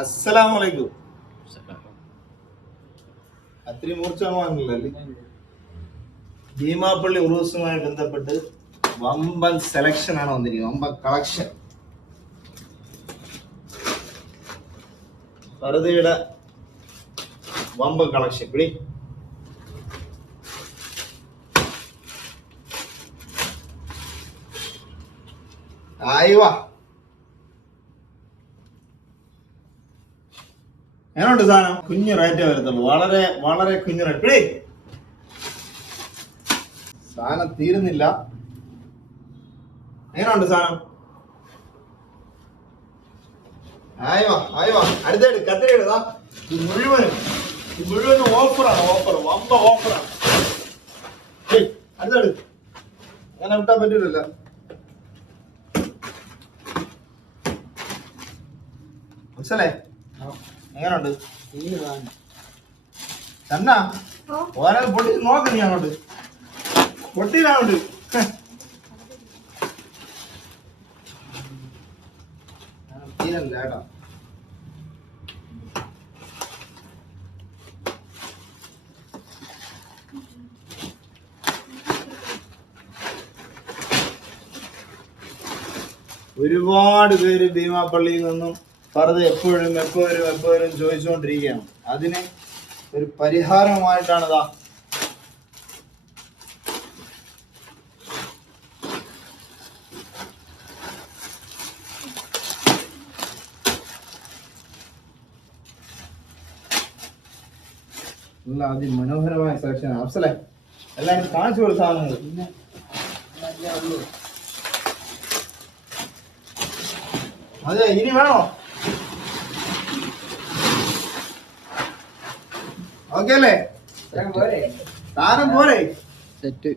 അസ്സലാമലൈക്കും. അത്രയും മൂർച്ചമാണല്ലേ. ഭീമാപ്പള്ളി ഉറൂസുമായി ബന്ധപ്പെട്ട് വമ്പൻ സെലക്ഷൻ ആണ് വന്നിരിക്കുന്നത്, വമ്പൻ കളക്ഷൻ. പർദ്ദയുടെ വമ്പൻ കളക്ഷൻ. പിടി ആയിവാ. എങ്ങനെയുണ്ട് സാധനം? കുഞ്ഞു റേറ്റേ വരത്തുള്ളൂ, വളരെ വളരെ കുഞ്ഞു റേറ്റ്. സാധനം തീരുന്നില്ല. എങ്ങനെയുണ്ട് സാധനം? ആയിവാ ആയിവാ. അടുത്തേട് കത്തിരിയുടെ ഇത് മുഴുവനും ഓഫറാണ്. വമ്പ ഓഫറാണ്. അടുത്തേട്. അങ്ങനെ വിട്ടാൻ പറ്റൂലല്ലോ. മനസ്സിലേ? എങ്ങനുണ്ട് ചന്ന? ഓരോ പൊട്ടി നോക്ക് നീ അങ്ങോട്ട്. പൊട്ടിയിലാണ്ട് തീരല്ല കേട്ടോ. ഒരുപാട് പേര് ഭീമാപ്പള്ളിയിൽ നിന്നും പർദ്ദ എപ്പോഴും ചോദിച്ചുകൊണ്ടിരിക്കുകയാണ്. അതിന് ഒരു പരിഹാരമായിട്ടാണ് ഇതാ നല്ല അതിമനോഹരമായ സെലക്ഷൻ. അഫ്സലേ എല്ലാം കാണിച്ചു കൊടുത്ത സാധനങ്ങൾ. അതെ, ഇനി വേണോ? ഓക്കെ അല്ലേ? സാധനം പോരെ? സെറ്റ്.